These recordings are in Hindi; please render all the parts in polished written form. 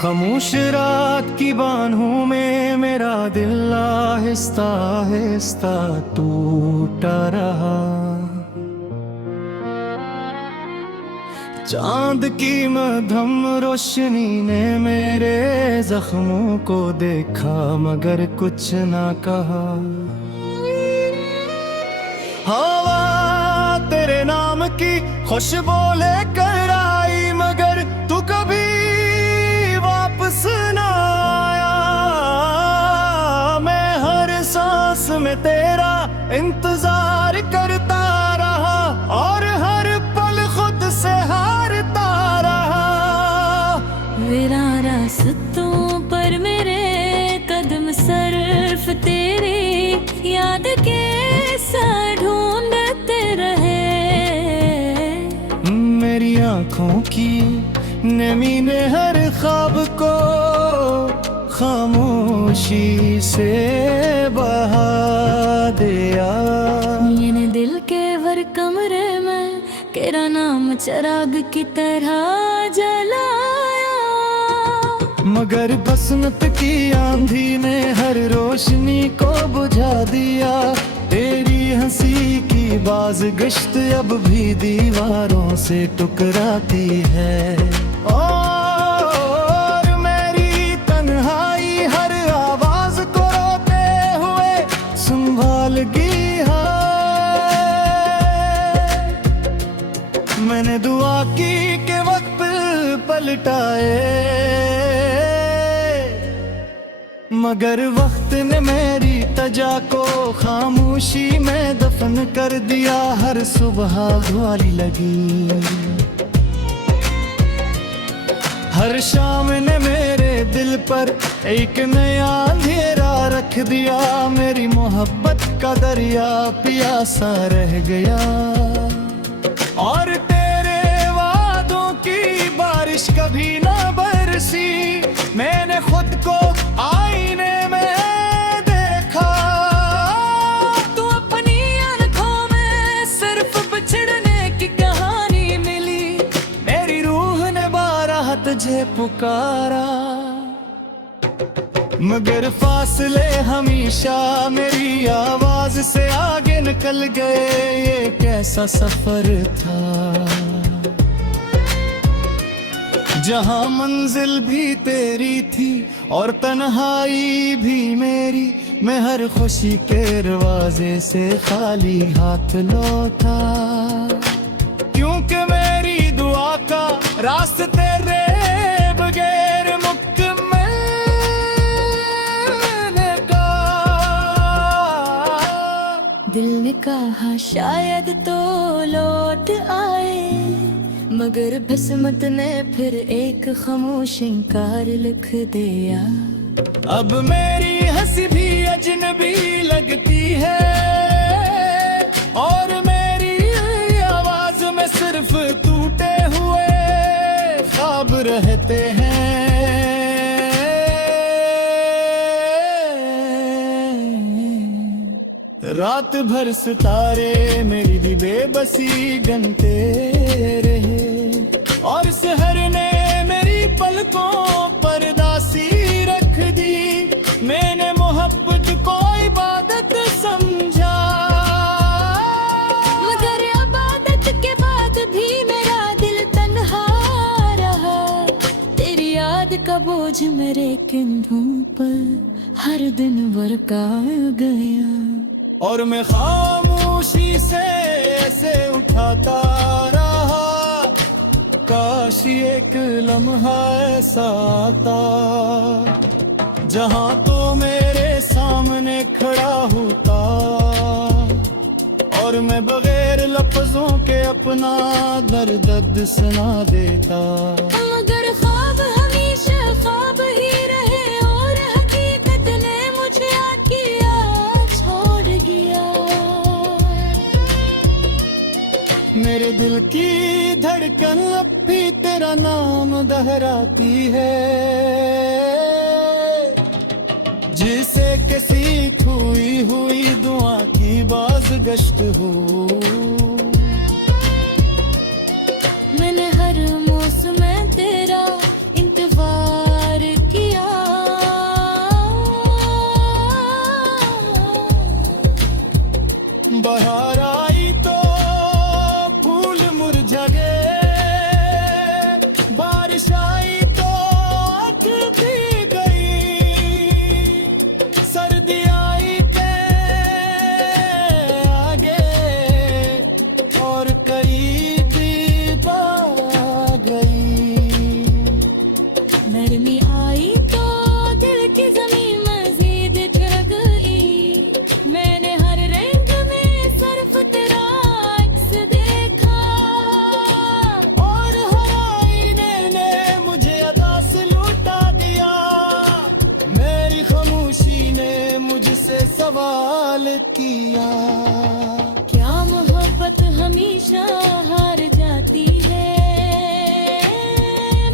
खामोश रात की बाहों में मेरा दिल आहिस्ता आहिस्ता टूटा रहा। चांद की मध्यम रोशनी ने मेरे जख्मों को देखा मगर कुछ ना कहा। हवा तेरे नाम की खुशबू लेकर आई मगर तू कभी वापस ना आया। मैं हर सांस में तेरा इंतजार करता रहा और हर पल खुद से हारता रहा। मेरा रास्तों पर मेरे कदम सिर्फ तेरी याद के साथ ढूंढते रहे। मेरी आंखों की नमी ने हर ख्वाब को खामोशी से बहा दिया। मैंने दिल के भर कमरे में तेरा नाम चिराग की तरह जलाया। मगर बसंत की आंधी ने हर रोशनी को बुझा दिया। तेरी हंसी की बाज़गश्त अब भी दीवारों से टकराती है और मेरी तन्हाई हर आवाज को रोते हुए संभाल गई है। मैंने दुआ की के वक्त पलटाए मगर वक्त ने मेरी तजा को खामोशी में दफन कर दिया। हर सुबह धुआली लगी, हर शाम ने मेरे दिल पर एक नया अंधेरा रख दिया। मेरी मोहब्बत का दरिया प्यासा रह गया और तेरे वादों की बारिश कभी ना बरसी। मैंने खुद को आईने में देखा, तू अपनी आंखों में सिर्फ बिछड़ने की कहानी मिली। मेरी रूह ने बारह तुझे पुकारा मगर फासले हमेशा मेरी आवाज से आगे निकल गए। ये कैसा सफर था जहां मंजिल भी तेरी थी और तन्हाई भी मेरी। मैं हर खुशी के दरवाजे से खाली हाथ लौटा क्योंकि मेरी दुआ का रास्ते तेरे बगैर मुकम्मल का। दिल ने कहा शायद तो लौट आए मगर किस्मत ने फिर एक खामोश इंकार लिख दिया। अब मेरी हंसी भी अजनबी लगती है और मेरी आवाज में सिर्फ टूटे हुए ख्वाब रहते हैं। रात भर सितारे मेरी भी बेबसी गनते रहे और शहर ने मेरी पलकों पर दासी रख दी। मैंने मोहब्बत को इबादत समझा मगर इबादत के बाद भी मेरा दिल तन्हा रहा। तेरी याद का बोझ मेरे कंधों पर हर दिन बरका गया और मैं खामोशी से ऐसे उठाता रहा। काश एक लम्हा ऐसा आता जहां तो मेरे सामने खड़ा होता और मैं बगैर लफ्जों के अपना दर्द सुना देता। मगर ख्वाब हमेशा ख्वाब ही रहे और हकीकत ने मुझे आकिया छोड़ गया। मेरे दिल की धड़कन अब भी तेरा नाम दोहराती है जिसे किसी खोई हुई दुआ की बाज़गश्त हो। मैंने हर मौसम में तेरा इंतजार दिया। क्या मोहब्बत हमेशा हार जाती है?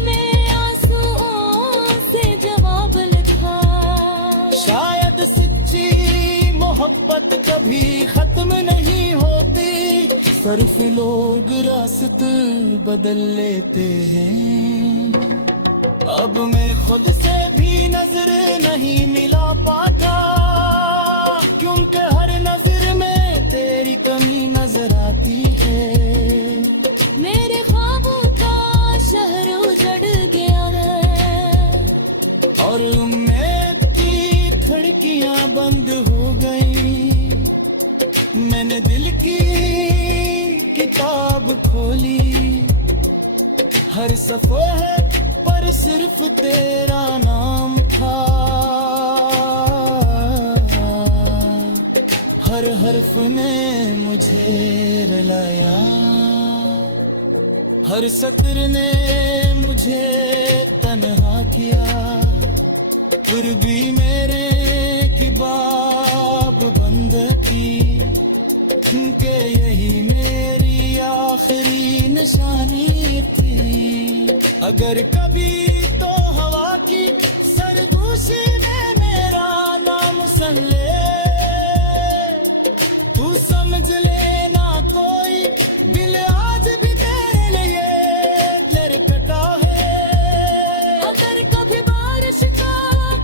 मैं आंसुओं से जवाब लिखा। शायद सच्ची मोहब्बत कभी खत्म नहीं होती, सिर्फ लोग रास्ते बदल लेते हैं। अब मैं खुद से भी नजर नहीं मिला पाता, क्योंकि हर नजर में तेरी कमी नजर आती है। मेरे ख्वाबों का शहर उजड़ गया है, और उम्मीद की खिड़कियां बंद हो गई। मैंने दिल की किताब खोली, हर सफ़े पर सिर्फ तेरा नाम था। हर हर्फ ने मुझे रुलाया, हर सत्र ने मुझे तन्हा किया। फिर भी मेरे किताब बंद की, क्योंकि यही मेरी आखिरी निशानी थी। अगर कभी तो हवा की सरगोशी में मेरा नाम सुन ले, तू समझ लेना कोई दिल आज भी तेरे लिए लड़कता है। अगर कभी बारिश का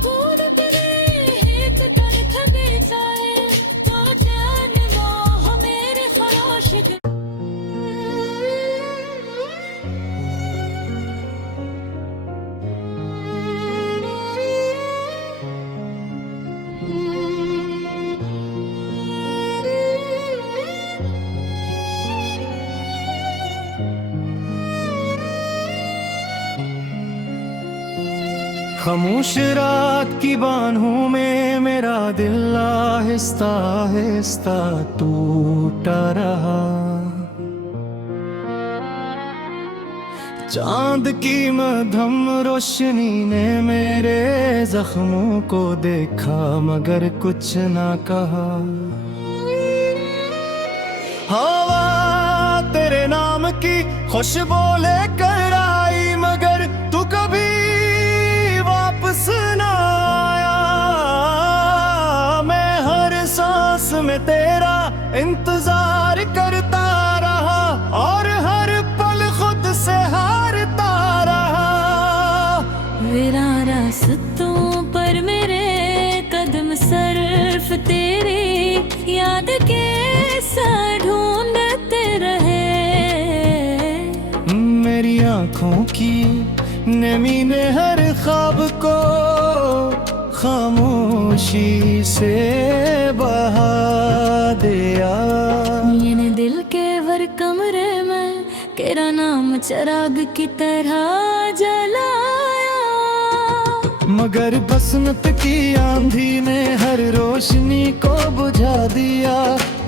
बूंद गिरे तो तन थक जाए, तो चैन वो मेरे खरोश के। खामोश रात की बाहों में मेरा दिल आहिस्ता आहिस्ता टूटा रहा। चांद की मध्यम रोशनी ने मेरे जख्मों को देखा, मगर कुछ ना कहा। हवा तेरे नाम की खुशबू लेकर आई, मगर तू कभी वापस ना आया। मैं हर सांस में तेरा इंतजार करता रहा, और हर पल खुद से हारता रहा। मेरा रास्तों पर मेरे कदम सिर्फ तेरी याद के साथ ढूंढते रहे। मेरी आंखों की नमी ने हर ख्वाब को खामोशी से बहा दिया। मैंने दिल के वर कमरे में तेरा नाम चिराग की तरह जलाया, मगर बसंत की आंधी ने हर रोशनी को बुझा दिया।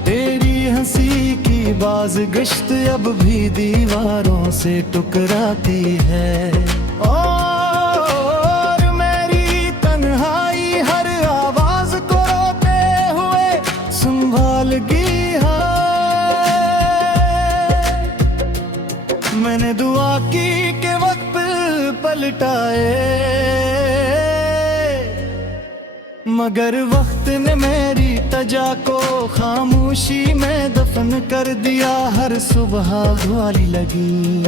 तेरी हंसी की बाज़गश्त अब भी दीवारों से टकराती है, और मेरी तन्हाई हर आवाज को रोते हुए संभाल गई है। मैंने दुआ की के वक्त पलटाए, मगर वक्त ने मेरी तजा को खामोशी में दफन कर दिया। हर सुबह धुआली लगी,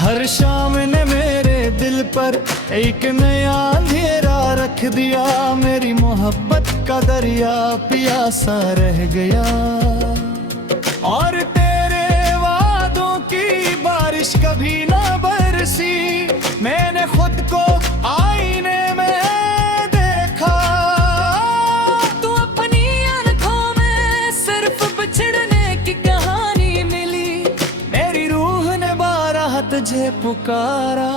हर शाम ने मेरे दिल पर एक नया अंधेरा रख दिया। मेरी मोहब्बत का दरिया प्यासा रह गया, और तेरे वादों की बारिश कभी ना बरसी। मैंने खुद को आईने में देखा, तू अपनी आंखों में सिर्फ बिछड़ने की कहानी मिली। मेरी रूह ने बारह तुझे पुकारा,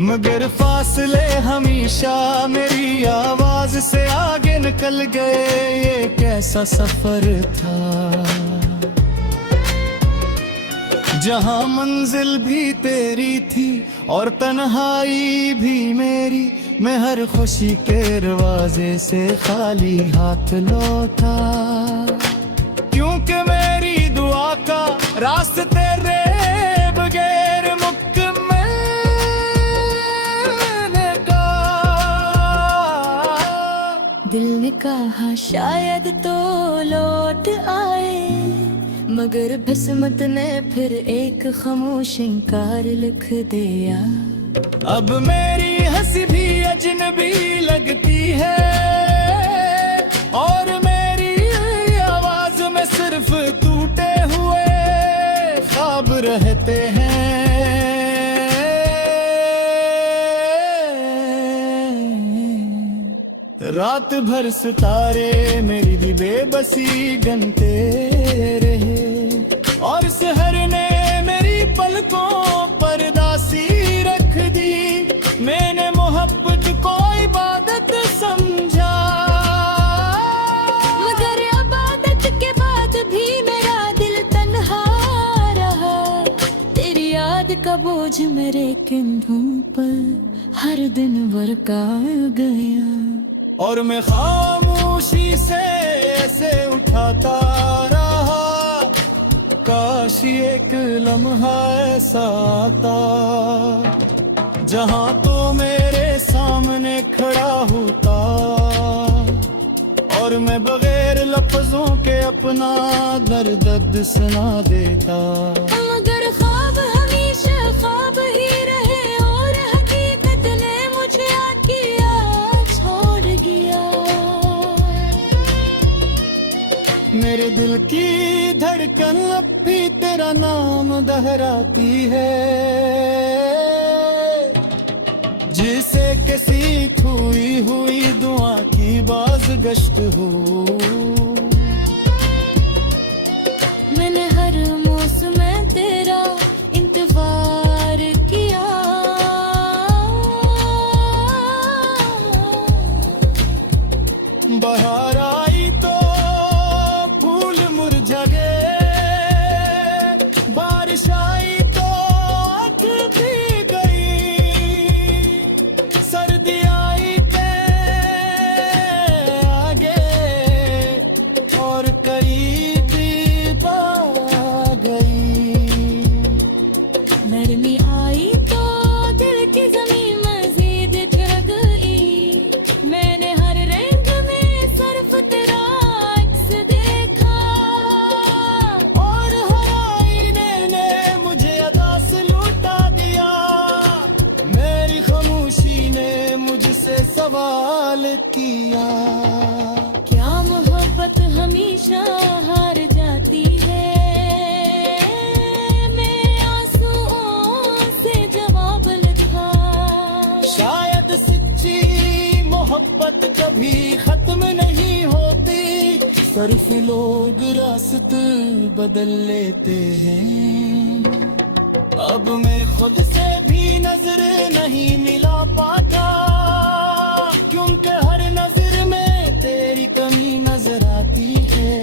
मगर फासले हमेशा मेरी आवाज से आगे निकल गए। ये कैसा सफर था जहां मंजिल भी तेरी थी और तन्हाई भी मेरी। मैं हर खुशी के दरवाजे से खाली हाथ लौटा। क्योंकि मेरी दुआ का रास्ते तेरे बगैर मुकम्मल का। दिल ने कहा शायद तो लौट आए, मगर किस्मत ने फिर एक खामोश इनकार लिख दिया। अब मेरी हंसी भी अजनबी लगती है, और मेरी आवाज में सिर्फ टूटे हुए ख्वाब रहते हैं। रात भर सितारे मेरी भी बेबसी गनते रहे, और शहर ने मेरी पलकों पर दासी रख दी। मैंने मोहब्बत को इबादत समझा, मगर इबादत के बाद भी मेरा दिल तन्हा रहा। तेरी याद का बोझ मेरे कंधों पर हर दिन बरका गया। और मैं खामोशी से ऐसे उठाता रहा, काश एक लम्हा ऐसा आता जहां तो मेरे सामने खड़ा होता, और मैं बगैर लफ्जों के अपना दर्द सुना देता। मगर ख्वाब हमेशा ख्वाब ही रहे, और हकीकत ने मुझे आकिया छोड़ गया। मेरे दिल की धड़कन अब भी तेरा नाम दोहराती है, जिसे किसी खोई हुई दुआ की बाज़गश्त हो। मैंने हर मौसम में तेरा इंतजार किया, बहार आई तो फूल मुरझा गए, बारिश आई तो आग भी गई, सर्दी आई पे आगे और करीबी आ गई। नरमी आई तो दिल की जमीन मजीद झड़ गई। मैंने हर रंग में सिर्फ तेरा अक्स देखा, और हर आईने ने मुझे अदा से लौटा दिया। मेरी खामोशी ने मुझसे सवाल किया, क्या मोहब्बत हमेशा हार जाती है? मैं आंसुओं से जवाब लिखा, शायद सच्ची मोहब्बत कभी खत्म नहीं होती, सिर्फ लोग रास्ते बदल लेते हैं। अब मैं खुद से भी नजर नहीं मिला पाता, क्योंकि हर नजर में तेरी कमी नजर आती है।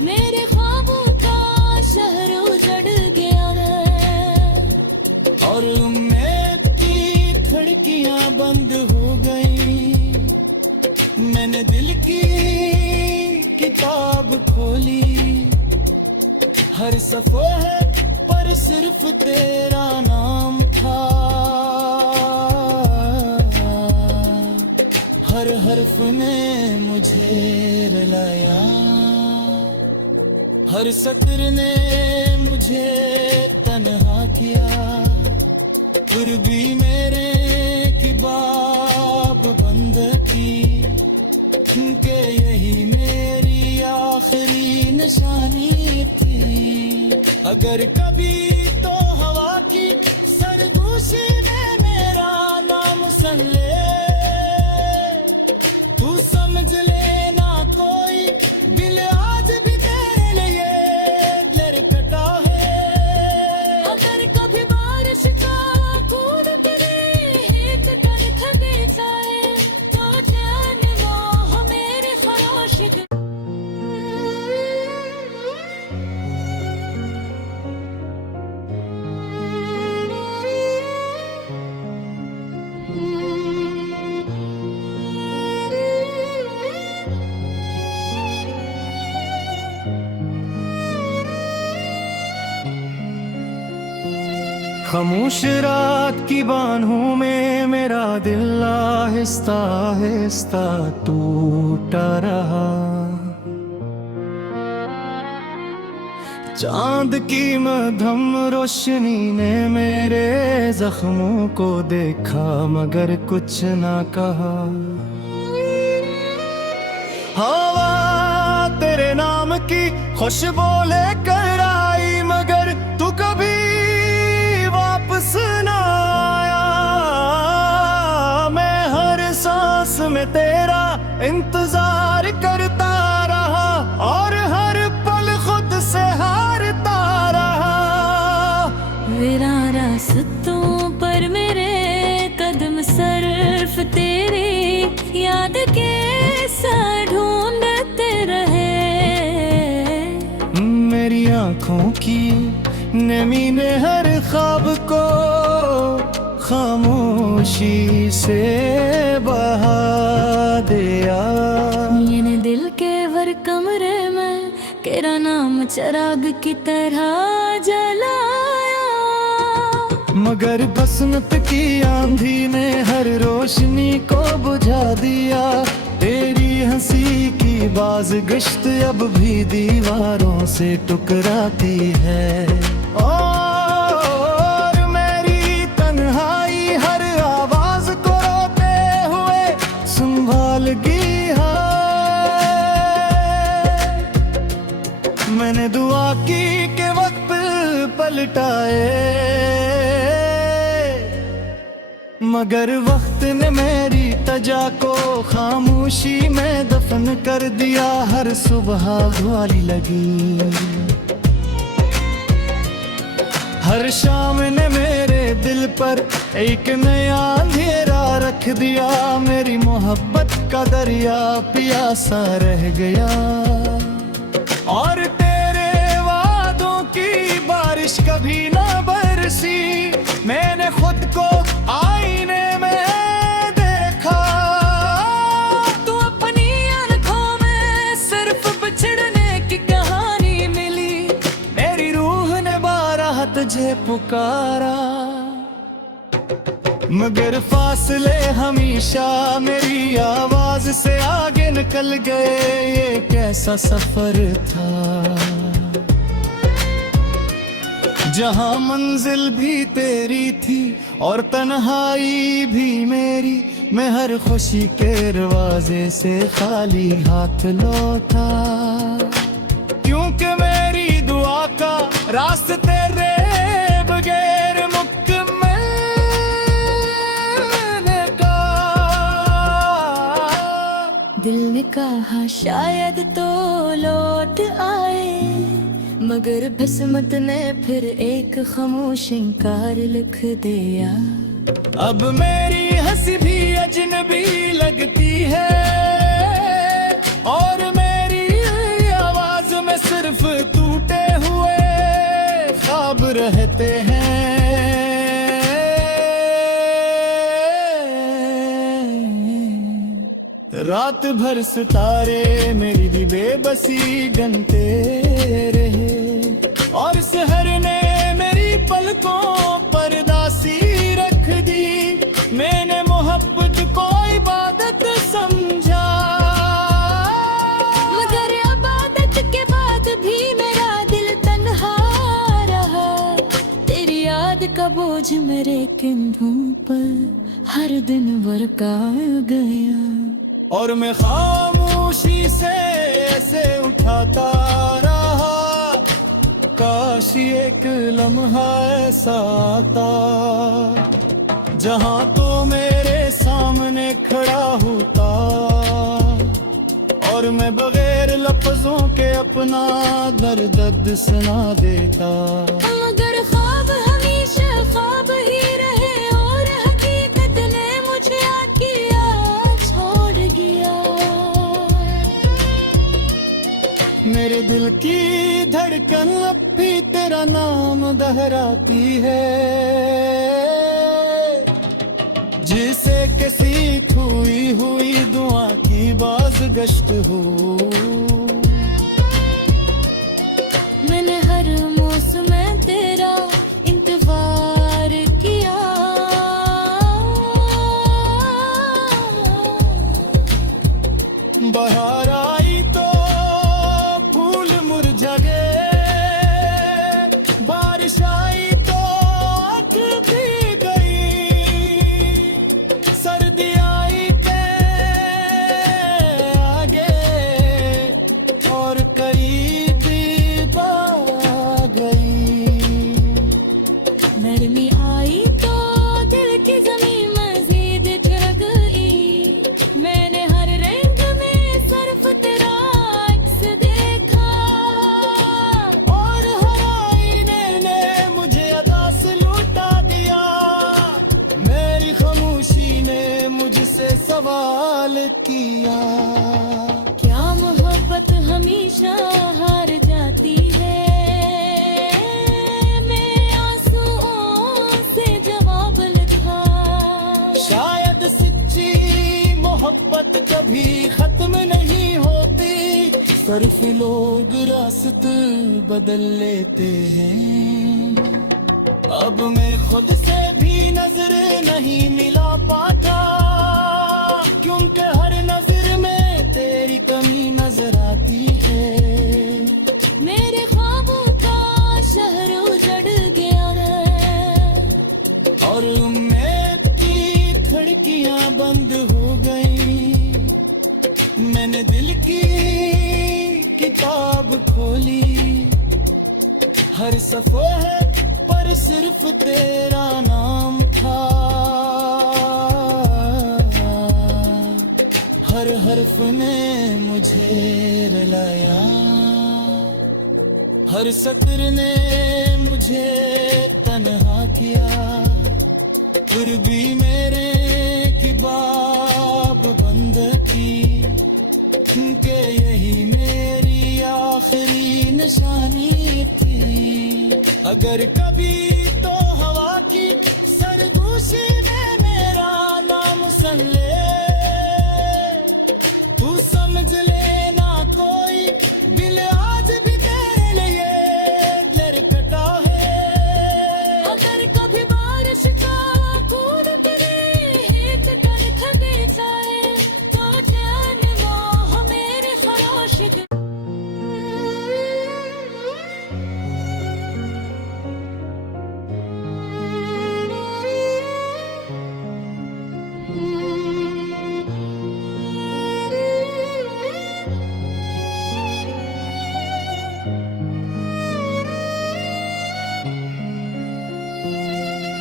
मेरे ख्वाबों का शहर उजड़ गया है, और उम्मीद की खिड़कियां बंद हो गई। मैंने दिल की किताब खोली, हर सफ़े पर सिर्फ तेरा नाम था। हर हर्फ ने मुझे रुलाया, हर सत्र ने मुझे तन्हा किया। फिर भी मेरे किताब बंद की, क्योंकि यही मेरी आखिरी निशानी थी। अगर कभी तो हवा की सरगोशी में मेरा नाम सुन ले, तू समझ लेना कोई दिल आज भी तेरे लिए लड़कता है। अगर कभी बारिश का बूंद गिरे, एक कर थके जाए, तो चैन मोह मेरे खरोश के। खामोश रात की बाहों में मेरा दिल आहिस्ता आहिस्ता टूटा रहा। चांद की मध्यम रोशनी ने मेरे जख्मों को देखा मगर कुछ ना कहा। हवा तेरे नाम की खुशबू लेकर आई मगर तू कभी वापस ना आया। मैं हर सांस में तेरा इंतजार करता रहा और हर पल खुद से हारता रहा। मेरा रास्तों पर मेरे कदम सिर्फ तेरी याद के साथ ढूंढते रहे। मेरी आंखों की नमी ने हर ख्वाब को खामोशी से बहा दिया। ये दिल के वर कमरे में तेरा नाम चिराग की तरह जलाया। मगर बसंत की आंधी ने हर रोशनी को बुझा दिया। तेरी हंसी की बाज़गश्त अब भी दीवारों से टकराती है। और मेरी तन्हाई हर आवाज को रोते हुए संभालगी है। मैंने दुआ की के वक्त पलटाए मगर वक्त ने मेरी तजा को खामोशी में दफन कर दिया। हर सुबह वाली लगी हर शाम ने मेरे दिल पर एक नया अंधेरा रख दिया। मेरी मोहब्बत का दरिया प्यासा रह गया और तेरे वादों की बारिश कभी ना बरसी। मैंने खुद को आईने में देखा। तू अपनी आंखों में सिर्फ बिछड़ने की कहानी मिली। मेरी रूह ने बारह तुझे पुकारा मगर फासले हमेशा मेरी आवाज से आगे निकल गए। ये कैसा सफर था जहां मंजिल भी तेरी थी और तन्हाई भी मेरी। मैं हर खुशी के दरवाजे से खाली हाथ लौटा क्योंकि मेरी दुआ का रास्ते तेरे बगैर मुकम्मल का। दिल ने कहा शायद तो लौट आए मगर किस्मत ने फिर एक खामोश इंकार लिख दिया। अब मेरी हंसी भी अजनबी लगती है और मेरी आवाज में सिर्फ टूटे हुए ख्वाब रहते हैं। रात भर सितारे मेरी भी बेबसी गनते रहे और शहर ने मेरी पलकों पर दासी रख दी। मैंने मोहब्बत को इबादत समझा मगर इबादत के बाद भी मेरा दिल तन्हा रहा। तेरी याद का बोझ मेरे कंधों पर हर दिन बरका गया और मैं खामोशी से ऐसे उठाता रहा। काश एक लम्हा ऐसा आता जहां तो मेरे सामने खड़ा होता और मैं बगैर लफ्जों के अपना दर्द सुना देता। मगर ख्वाब हमेशा ख्वाब ही रहे और हकीकत ने मुझे आकिया छोड़ गया। मेरे दिल की धड़कन अब भी तेरा नाम दोहराती है जिसे किसी खोई हुई दुआ की बाज़गश्त हो। मैंने हर मौसम में तेरा इंतजार करीब आ गई। नरमी आई तो दिल की जमीन मजीद चढ़ गई। मैंने हर रंग में सिर्फ तेरा अक्स देखा, और हर आईने ने मुझे अदा से लौटा दिया। मेरी खामोशी ने मुझसे सवाल किया, क्या मोहब्बत हमेशा हार जाती है? मैं आंसुओं से जवाब लिखा, शायद सच्ची मोहब्बत कभी खत्म नहीं होती। सिर्फ लोग रास्ते बदल लेते हैं। अब मैं खुद से भी नजर नहीं मिला पाता, क्योंकि हर नजर में तेरी कमी नजर आती है। मेरे ख्वाबों का शहर उजड़ गया है, और उम्मीद की खिड़कियां बंद हो गई। मैंने दिल की किताब खोली, हर सफ़े पर सिर्फ तेरा नाम था। हर हर्फ ने मुझे रुलाया, हर सत्र ने मुझे तन्हा किया। फिर भी मेरे किताब बंद की, क्योंकि यही मेरी आखिरी निशानी थी। अगर कभी तो हवा की सरगोशी में मेरा नाम सुन ले, तू समझ लेना कोई दिल आज भी तेरे लिए लड़कता है। अगर कभी बारिश का बूंद तेरे हित कर थके जाए, तो चैन मोह मेरे खरोश के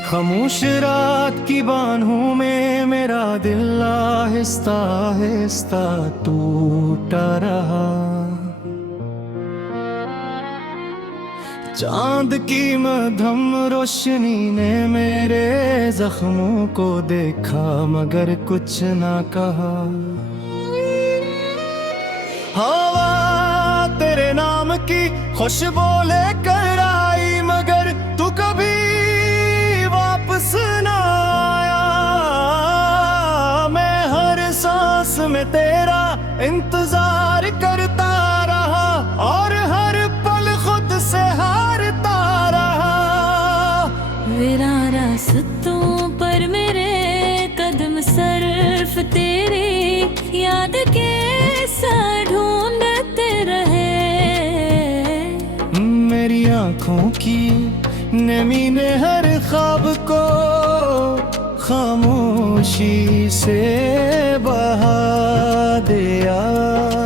खामोश रात की बाहों में मेरा दिल आहिस्ता आहिस्ता टूटा रहा। चांद की मध्यम रोशनी ने मेरे जख्मों को देखा, मगर कुछ ना कहा। हवा तेरे नाम की खुशबू लेकर आई, मगर तू कभी वापस ना आया। मैं हर सांस में तेरा इंतजार करता रहा, और हर पल खुद से हारता रहा। मेरा रास्तों पर मेरे कदम सिर्फ तेरी याद के साथ ढूंढते रहे। मेरी आंखों की नमी ने हर ख्वाब को खामोशी से बहा दिया।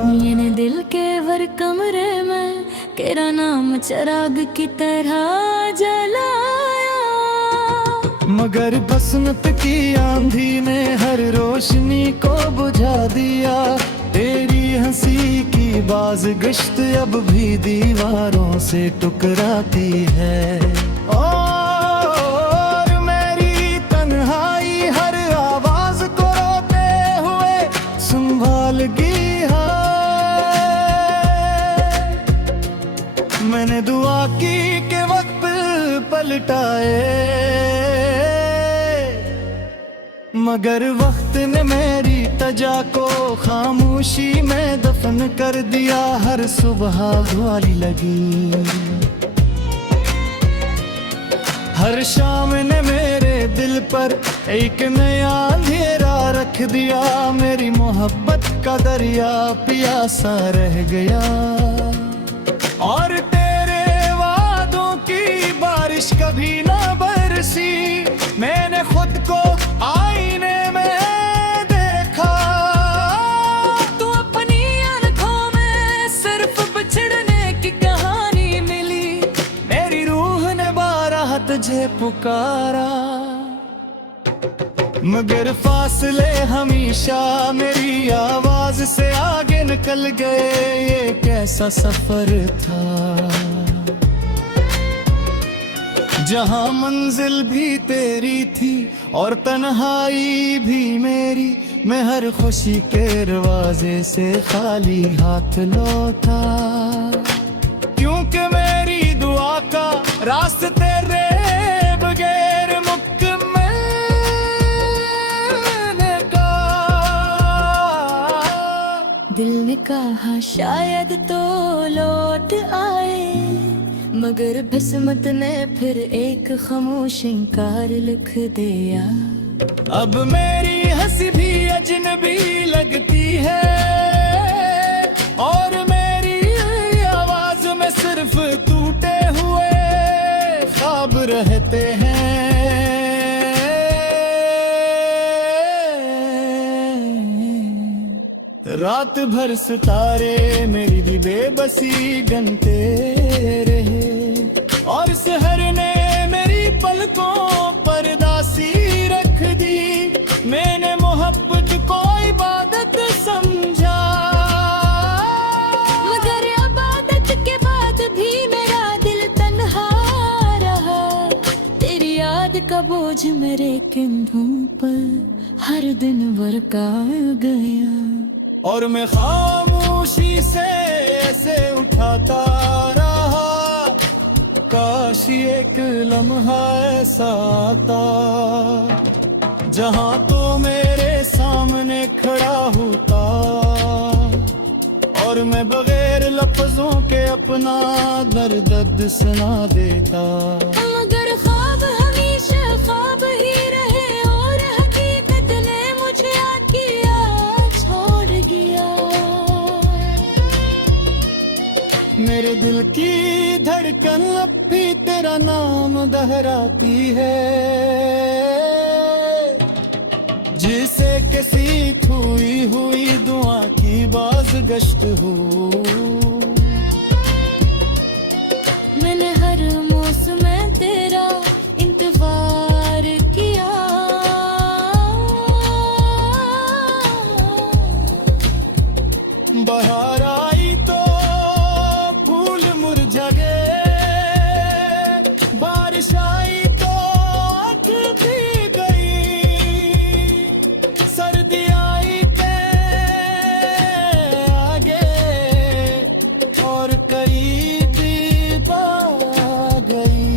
मैंने दिल के वर कमरे में तेरा नाम चिराग की तरह जलाया, मगर बसंत की आंधी ने हर रोशनी को बुझा दिया। तेरी हंसी की बाज़गश्त अब भी दीवारों से टकराती है, और मेरी तन्हाई हर आवाज को रोते हुए संभाल गई है। मैंने दुआ की के वक्त पलटाए, मगर वक्त ने मेरी तजा को खामोशी में दफन कर दिया। हर सुबह दुआली लगी, हर शाम ने मेरे दिल पर एक नया अंधेरा रख दिया। मेरी मोहब्बत का दरिया प्यासा रह गया, और तेरे वादों की बारिश कभी ना बरसी। मैंने खुद को आईने में देखा, तू अपनी आंखों में सिर्फ बिछड़ से पुकारा, मगर फासले हमेशा मेरी आवाज से आगे निकल गए। ये कैसा सफर था जहां मंजिल भी तेरी थी और तन्हाई भी मेरी। मैं हर खुशी के दरवाजे से खाली हाथ लौटा, क्योंकि मेरी दुआ का रास्ते तेरे बगैर मुकम्मल का। दिल ने कहा शायद तो लौट आए, मगर किस्मत ने फिर एक खामोश इंकार लिख दिया। अब मेरी हंसी भी अजनबी लगती है और मेरी आवाज में सिर्फ टूटे हुए ख्वाब रहते हैं। रात भर सितारे मेरी भी बेबसी गनते रहे और शहर ने मेरी पलकों पर दासी रख दी। मैंने मोहब्बत को इबादत समझा, मगर इबादत के बाद भी मेरा दिल तन्हा रहा। तेरी याद का बोझ मेरे कंधों पर हर दिन बरका गया। और मैं खामोशी से ऐसे उठाता रहा, काश एक लम्हा ऐसा आता जहां तो मेरे सामने खड़ा होता और मैं बगैर लफ्जों के अपना दर्द सुना देता। मगर ख्वाब हमेशा ख्वाब ही रहे और हकीकत ने मुझे आकिया छोड़ गया। मेरे दिल की धड़कन अब भी तेरा नाम दोहराती है, जिसे किसी खोई हुई दुआ की बाज़गश्त हो। मैंने हर मौसम में तेरा इंतजार किया, बहार आई तो फूल मुरझा गए, बारिश आई तो आँख भीग गई, सर्दी आई पे आगे और करीब आ गई।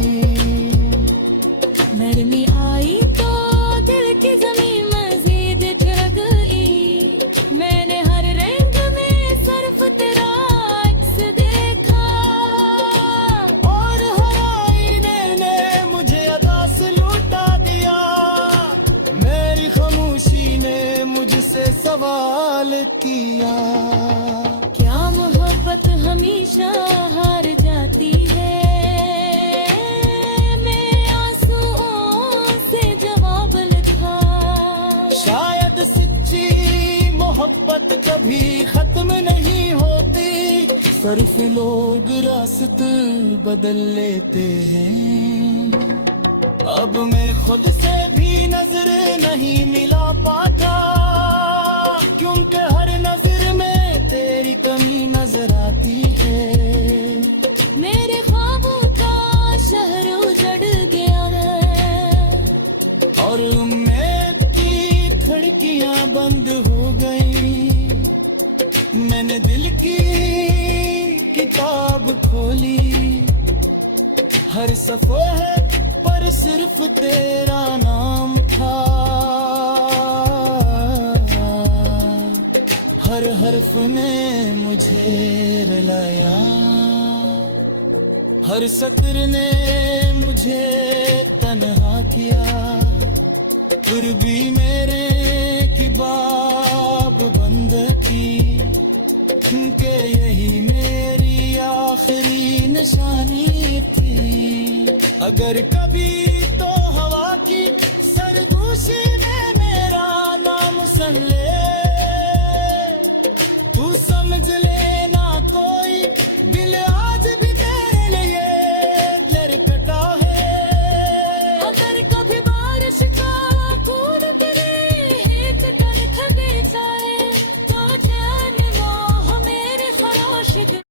नरमी आई तो दिल की जमीन मजीद झड़ गई। मैंने हर रंग में सिर्फ तेरा अक्स देखा और हर आईने ने मुझे अदा से लौटा दिया। मेरी खामोशी ने मुझसे सवाल किया, क्या मोहब्बत हमेशा हार जाती है? मैं आंसुओं से जवाब लिखा, शायद सच्ची मोहब्बत कभी खत्म नहीं होती, सिर्फ लोग रास्ते बदल लेते हैं। अब मैं खुद से भी नजर नहीं मिला पाता, क्योंकि हर नजर में तेरी कमी नजर आती है। मेरे ख्वाबों का शहर उजड़ गया है और उम्मीद की खिड़कियां बंद हो गई। मैंने दिल की किताब खोली, हर सफ़े पर सिर्फ तेरा नाम था। हर हर्फ ने मुझे रुलाया, हर सत्र ने मुझे तन्हा किया। फिर भी मेरे किताब बंद की, क्योंकि यही मेरी आखिरी निशानी थी। अगर कभी तो हवा की सरगोशी में